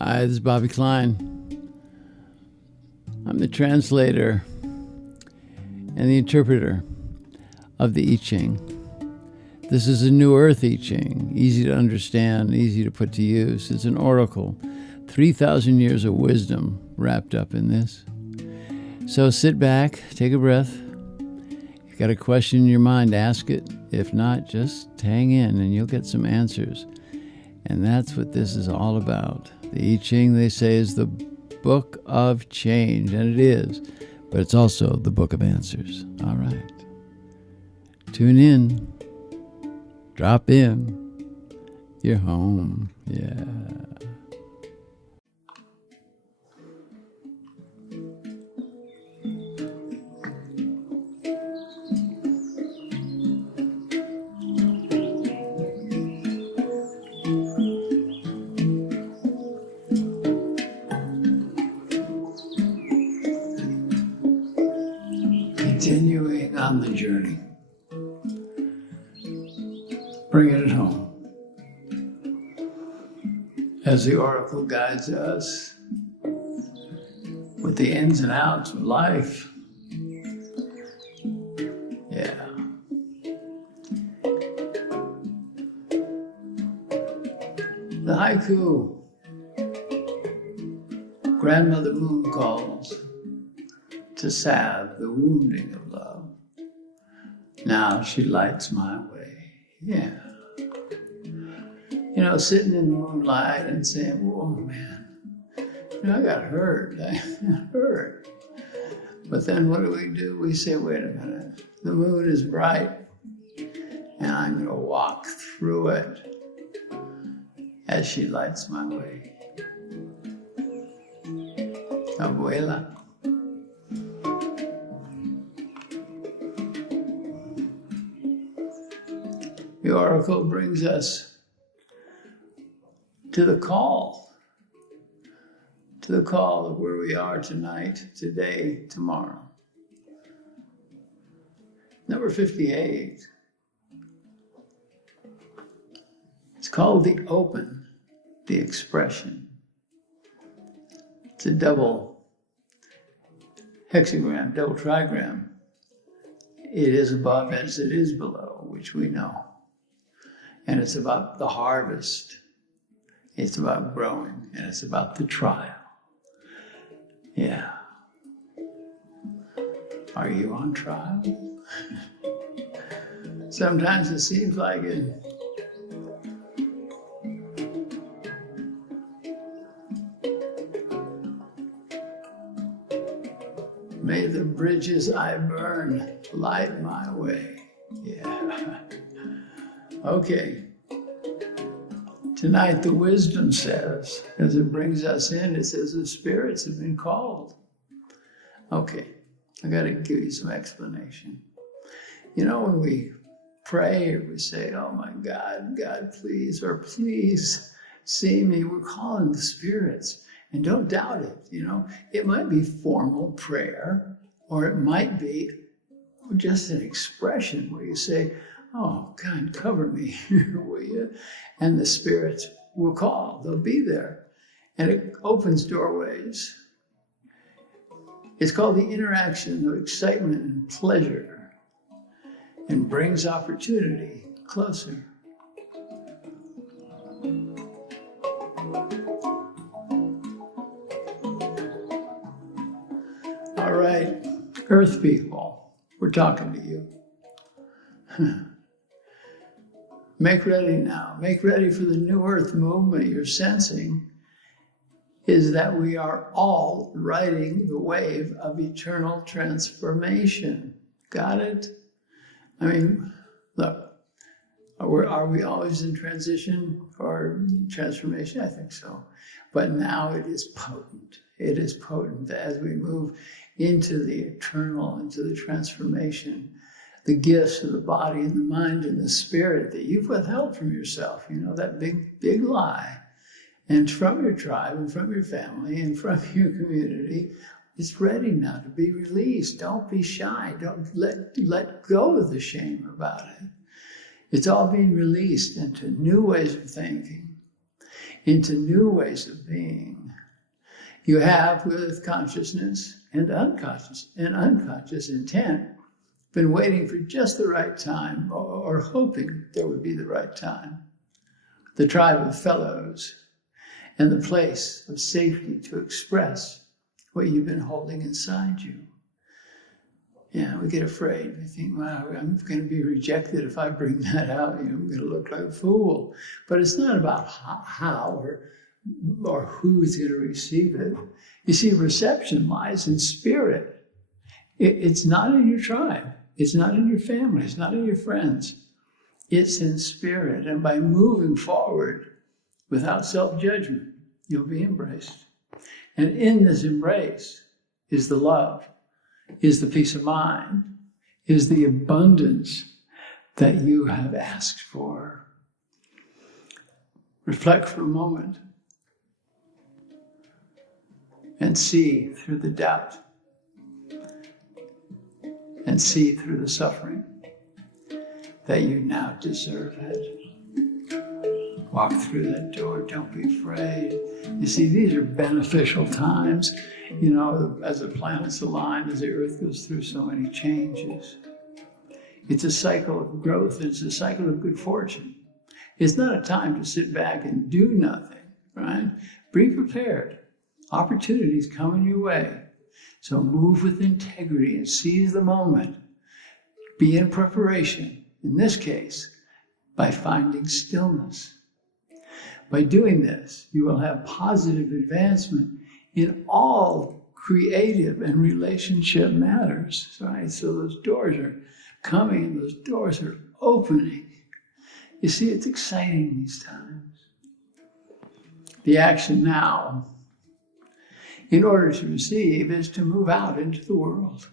Hi, this is Bobby Klein. I'm the translator and the interpreter of the I Ching. This is a New Earth I Ching, easy to understand, easy to put to use. It's an oracle, 3,000 years of wisdom wrapped up in this. So sit back, take a breath. If you've got a question in your mind, ask it. If not, just hang in and you'll get some answers. And that's what this is all about. The I Ching, they say, is the book of change, and it is, but it's also the book of answers. All right. Tune in. Drop in. You're home. Yeah. Continuing on the journey, bringing it home as the oracle guides us with the ins and outs of life. Yeah. The haiku, Grandmother Moon calls to salve the wounding of love. Now she lights my way. Yeah. You know, sitting in the moonlight and saying, whoa, man, you know, I got hurt. I got hurt. But then what do? We say, wait a minute. The moon is bright, and I'm going to walk through it as she lights my way. Abuela. The oracle brings us to the call of where we are tonight, today, tomorrow. Number 58. It's called the open, the expression. It's a double hexagram, double trigram. It is above as it is below, which we know. And it's about the harvest. It's about growing, and it's about the trial. Yeah. Are you on trial? Sometimes it seems like it. May the bridges I burn light my way. Yeah. Okay. Tonight, the wisdom says, as it brings us in, it says the spirits have been called. Okay, I got to give you some explanation. You know, when we pray or we say, oh my God, God, please, or please see me, we're calling the spirits. And don't doubt it, you know. It might be formal prayer, or it might be just an expression where you say, oh, God, cover me here, will you? And the spirits will call. They'll be there. And it opens doorways. It's called the interaction of excitement and pleasure, and brings opportunity closer. All right, Earth people, we're talking to you. Make ready now. Make ready for the New Earth movement. You're sensing is that we are all riding the wave of eternal transformation. Got it? I mean, look, are we always in transition or transformation? I think so. But now it is potent. It is potent as we move into the eternal, into the transformation. The gifts of the body and the mind and the spirit that you've withheld from yourself, you know, that big lie. And from your tribe and from your family and from your community, it's ready now to be released. Don't be shy. Don't let go of the shame about it. It's all being released into new ways of thinking, into new ways of being. You have, with consciousness and unconscious intent, been waiting for just the right time, or hoping there would be the right time. The tribe of fellows and the place of safety to express what you've been holding inside you. Yeah, we get afraid. We think, wow, I'm going to be rejected if I bring that out. I'm going to look like a fool. But it's not about how or who's going to receive it. You see, reception lies in spirit. It's not in your tribe. It's not in your family. It's not in your friends. It's in spirit. And by moving forward without self-judgment, you'll be embraced. And in this embrace is the love, is the peace of mind, is the abundance that you have asked for. Reflect for a moment and see through the doubt and see through the suffering that you now deserve it. Walk through that door, don't be afraid. You see, these are beneficial times, as the planets align, as the earth goes through so many changes. It's a cycle of growth, it's a cycle of good fortune. It's not a time to sit back and do nothing, right? Be prepared. Opportunities coming your way. So move with integrity and seize the moment. Be in preparation, in this case, by finding stillness. By doing this, you will have positive advancement in all creative and relationship matters, right? So those doors are coming and those doors are opening. You see, it's exciting these times. The action now, in order to receive, is to move out into the world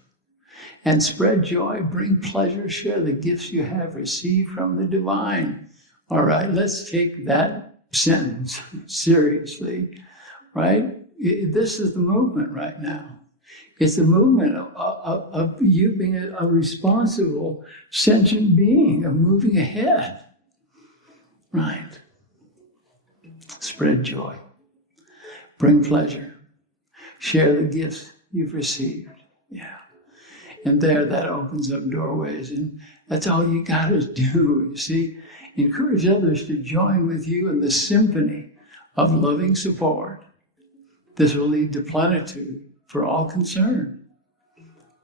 and spread joy, bring pleasure, share the gifts you have received from the divine. All right, let's take that sentence seriously, right? This is the movement right now. It's the movement of you being a responsible, sentient being, of moving ahead, right? Spread joy, bring pleasure, share the gifts you've received, yeah. And that opens up doorways, and that's all you gotta do, you see? Encourage others to join with you in the symphony of loving support. This will lead to plenitude for all concerned.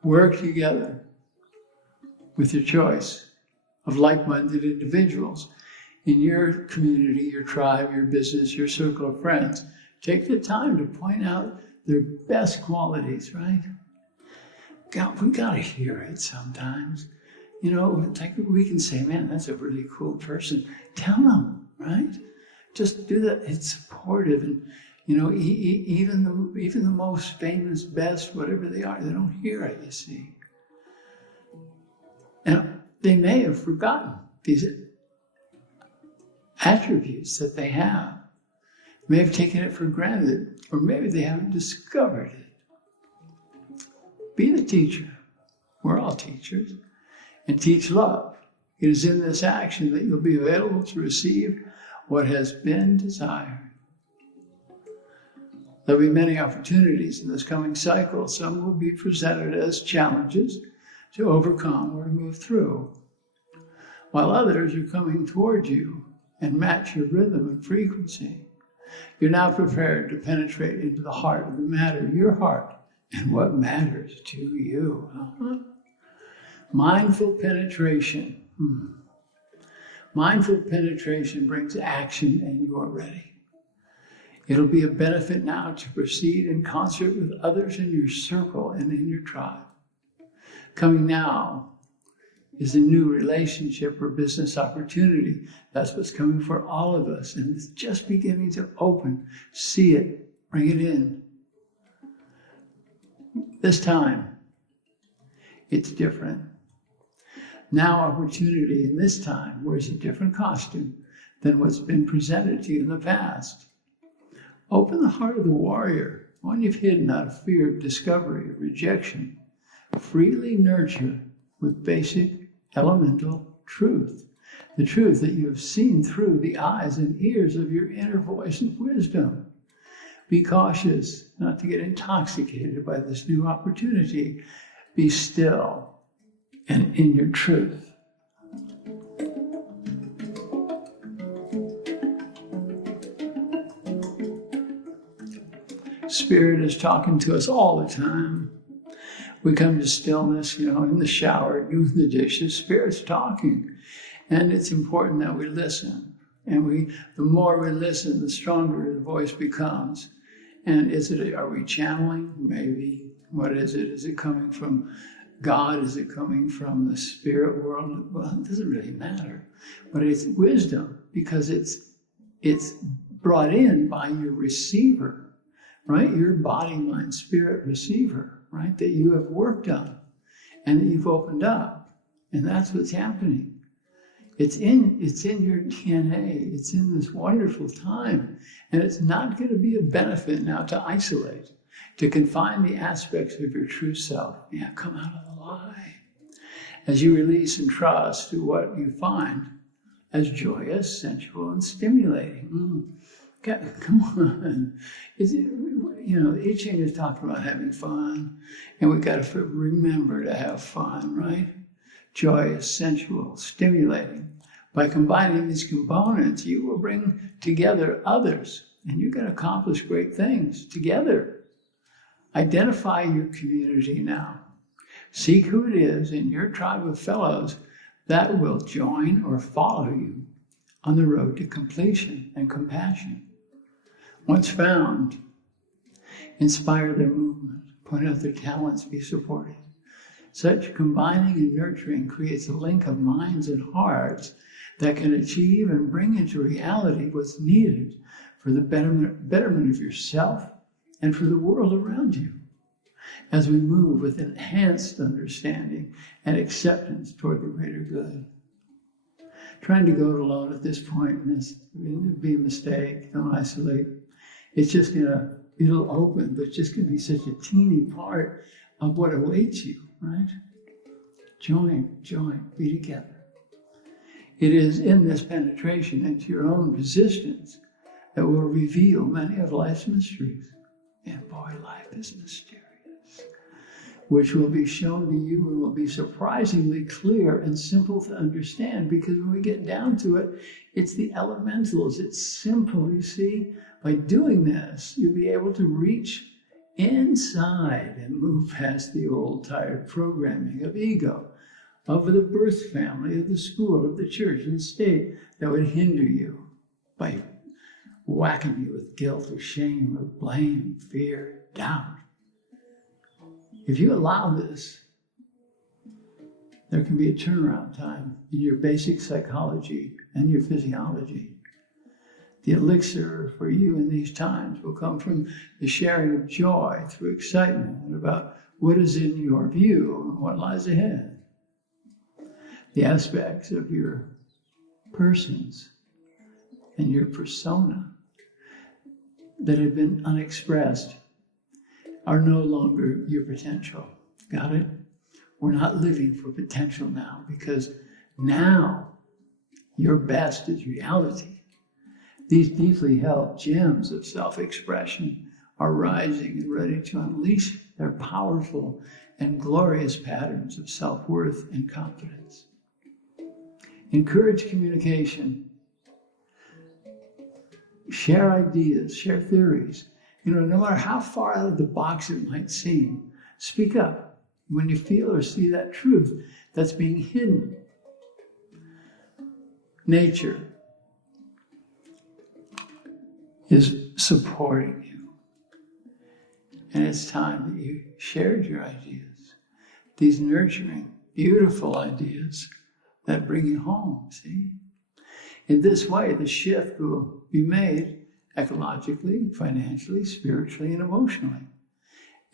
Work together with your choice of like-minded individuals in your community, your tribe, your business, your circle of friends. Take the time to point out their best qualities, right? God, we gotta hear it sometimes. It's like we can say, man, that's a really cool person. Tell them, right? Just do that. It's supportive. And, even the most famous, best, whatever they are, they don't hear it, you see. And they may have forgotten these attributes that they have. May have taken it for granted, or maybe they haven't discovered it. Be the teacher. We're all teachers. And teach love. It is in this action that you'll be available to receive what has been desired. There'll be many opportunities in this coming cycle. Some will be presented as challenges to overcome or to move through, while others are coming toward you and match your rhythm and frequency. You're now prepared to penetrate into the heart of the matter, your heart, and what matters to you. Mindful penetration. Mindful penetration brings action, and you are ready. It'll be a benefit now to proceed in concert with others in your circle and in your tribe. Coming now is a new relationship or business opportunity. That's what's coming for all of us, and it's just beginning to open. See it, bring it in. This time, it's different. Now opportunity in this time wears a different costume than what's been presented to you in the past. Open the heart of the warrior, one you've hidden out of fear of discovery, of rejection. Freely nurture with basic elemental truth. The truth that you have seen through the eyes and ears of your inner voice of wisdom. Be cautious not to get intoxicated by this new opportunity. Be still and in your truth. Spirit is talking to us all the time. We come to stillness, in the shower, doing the dishes. Spirit's talking. And it's important that we listen. And the more we listen, the stronger the voice becomes. And are we channeling? Maybe. What is it? Is it coming from God? Is it coming from the spirit world? Well, it doesn't really matter. But it's wisdom, because it's brought in by your receiver, right? Your body, mind, spirit receiver, right? That you have worked on and that you've opened up. And that's what's happening. It's in your DNA. It's in this wonderful time. And it's not going to be a benefit now to isolate, to confine the aspects of your true self. Yeah, come out of the lie. As you release and trust to what you find as joyous, sensual, and stimulating. Come on. I Ching is talking about having fun. And we got to remember to have fun, right? Joyous, sensual, stimulating. By combining these components, you will bring together others, and you can accomplish great things together. Identify your community now. Seek who it is in your tribe of fellows that will join or follow you on the road to completion and compassion. Once found, inspire their movement, point out their talents, be supported. Such combining and nurturing creates a link of minds and hearts that can achieve and bring into reality what's needed for the betterment of yourself and for the world around you, as we move with enhanced understanding and acceptance toward the greater good. Trying to go it alone at this point would be a mistake. Don't isolate. It's just it'll open, but it's just going to be such a teeny part of what awaits you. Right? Join, be together. It is in this penetration into your own resistance that will reveal many of life's mysteries. And boy, life is mysterious, which will be shown to you and will be surprisingly clear and simple to understand, because when we get down to it, it's the elementals. It's simple, you see. By doing this, you'll be able to reach inside and move past the old tired programming of ego, of the birth family, of the school, of the church and state that would hinder you by whacking you with guilt or shame or blame, fear, doubt. If you allow this, there can be a turnaround time in your basic psychology and your physiology. The elixir for you in these times will come from the sharing of joy through excitement about what is in your view and what lies ahead. The aspects of your persons and your persona that have been unexpressed are no longer your potential. Got it? We're not living for potential now, because now your best is reality. These deeply held gems of self-expression are rising and ready to unleash their powerful and glorious patterns of self-worth and confidence. Encourage communication. Share ideas, share theories. No matter how far out of the box it might seem, speak up when you feel or see that truth that's being hidden. Nature is supporting you. And it's time that you shared your ideas. These nurturing, beautiful ideas that bring you home, see? In this way, the shift will be made ecologically, financially, spiritually, and emotionally.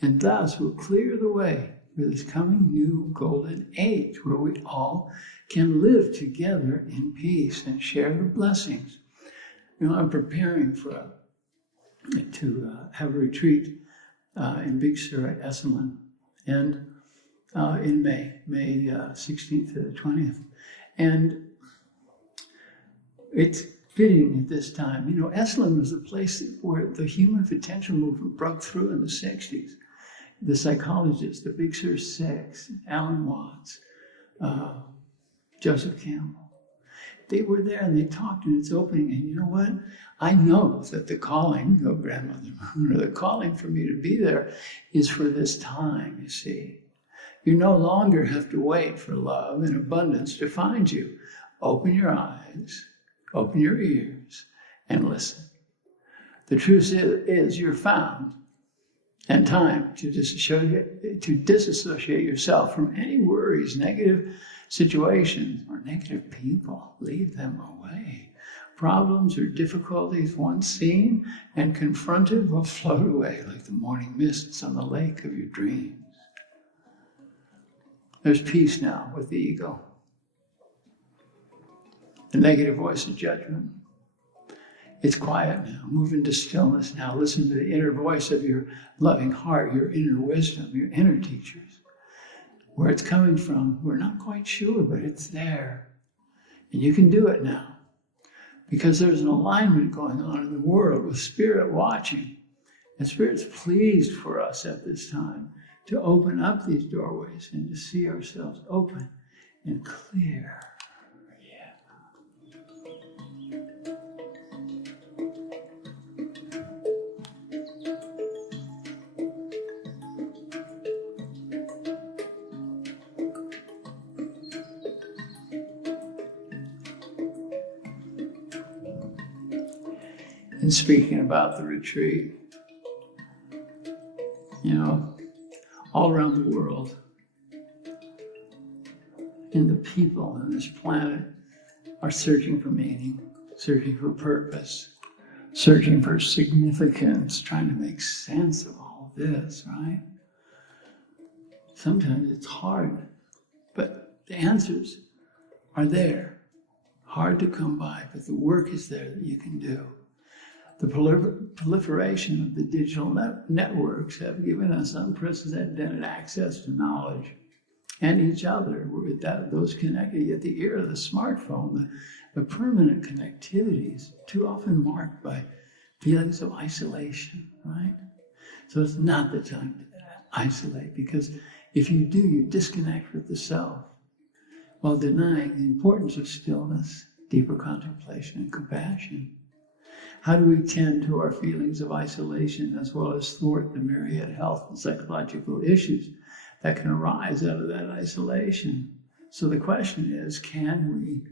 And thus will clear the way for this coming new golden age where we all can live together in peace and share the blessings. I'm preparing to have a retreat in Big Sur at Esalen, and in May 16th to the 20th. And it's fitting at this time. You know, Esalen was a place where the human potential movement broke through in the 60s. The psychologists, the Big Sur Six, Alan Watts, Joseph Campbell, they were there and they talked in its opening. And you know what? I know that the calling of Grandmother Moon, or the calling for me to be there, is for this time, you see. You no longer have to wait for love and abundance to find you. Open your eyes, open your ears, and listen. The truth is you're found, and time to disassociate yourself from any worries, negative situations, or negative people. Leave them away. Problems or difficulties once seen and confronted will float away like the morning mists on the lake of your dreams. There's peace now with the ego. The negative voice of judgment. It's quiet now. Move into stillness now. Listen to the inner voice of your loving heart, your inner wisdom, your inner teachers. Where it's coming from, we're not quite sure, but it's there. And you can do it now. Because there's an alignment going on in the world with Spirit watching. And Spirit's pleased for us at this time to open up these doorways and to see ourselves open and clear. And speaking about the retreat, you know, all around the world, and the people on this planet are searching for meaning, searching for purpose, searching for significance, trying to make sense of all this, right? Sometimes it's hard, but the answers are there. Hard to come by, but the work is there that you can do. The proliferation of the digital networks have given us unprecedented access to knowledge and each other. Those connected, yet the era of the smartphone, the permanent connectivity is too often marked by feelings of isolation, right? So it's not the time to isolate, because if you do, you disconnect with the self while denying the importance of stillness, deeper contemplation, and compassion. How do we tend to our feelings of isolation as well as thwart the myriad health and psychological issues that can arise out of that isolation? So the question is, can we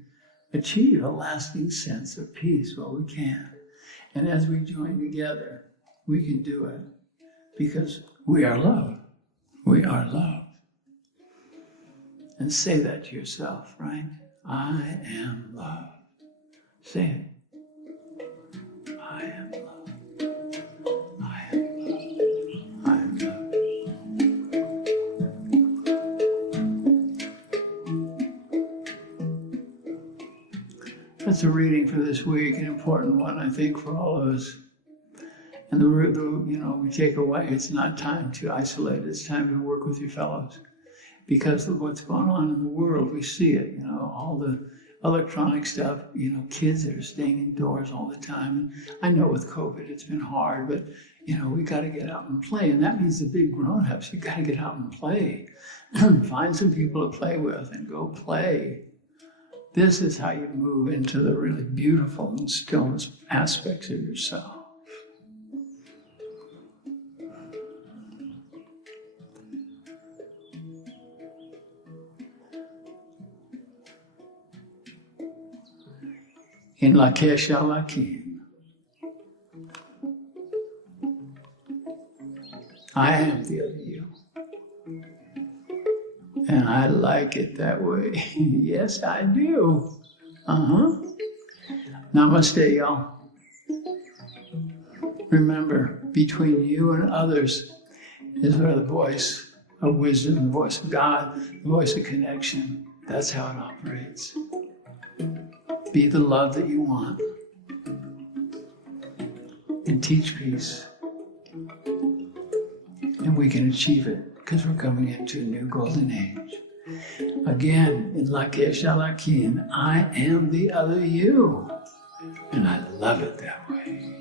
achieve a lasting sense of peace? Well, we can. And as we join together, we can do it because we are love. We are love. And say that to yourself, right? I am love. Say it. I am love. I am love. I am love. That's a reading for this week, an important one, I think, for all of us. And we take away, it's not time to isolate, it's time to work with your fellows. Because of what's going on in the world, we see it, all the electronic stuff, kids that are staying indoors all the time. And I know with COVID, it's been hard, but, we got to get out and play. And that means the big grown-ups, you got to get out and play. Find some people to play with and go play. This is how you move into the really beautiful and stillness aspects of yourself. In Lakesh Alakim, I am the other you. And I like it that way. Yes, I do. Namaste, y'all. Remember, between you and others is where the voice of wisdom, the voice of God, the voice of connection. That's how it operates. Be the love that you want. And teach peace. And we can achieve it because we're coming into a new golden age. Again, in Lakesh Alakin, I am the other you. And I love it that way.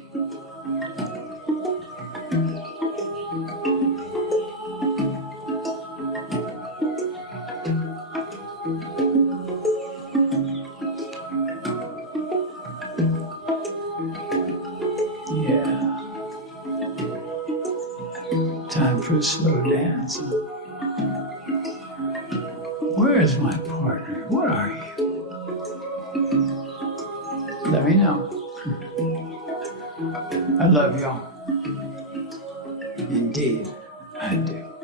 Yeah. Time for a slow dance. Where is my partner? Where are you? Let me know. I love y'all. Indeed, I do.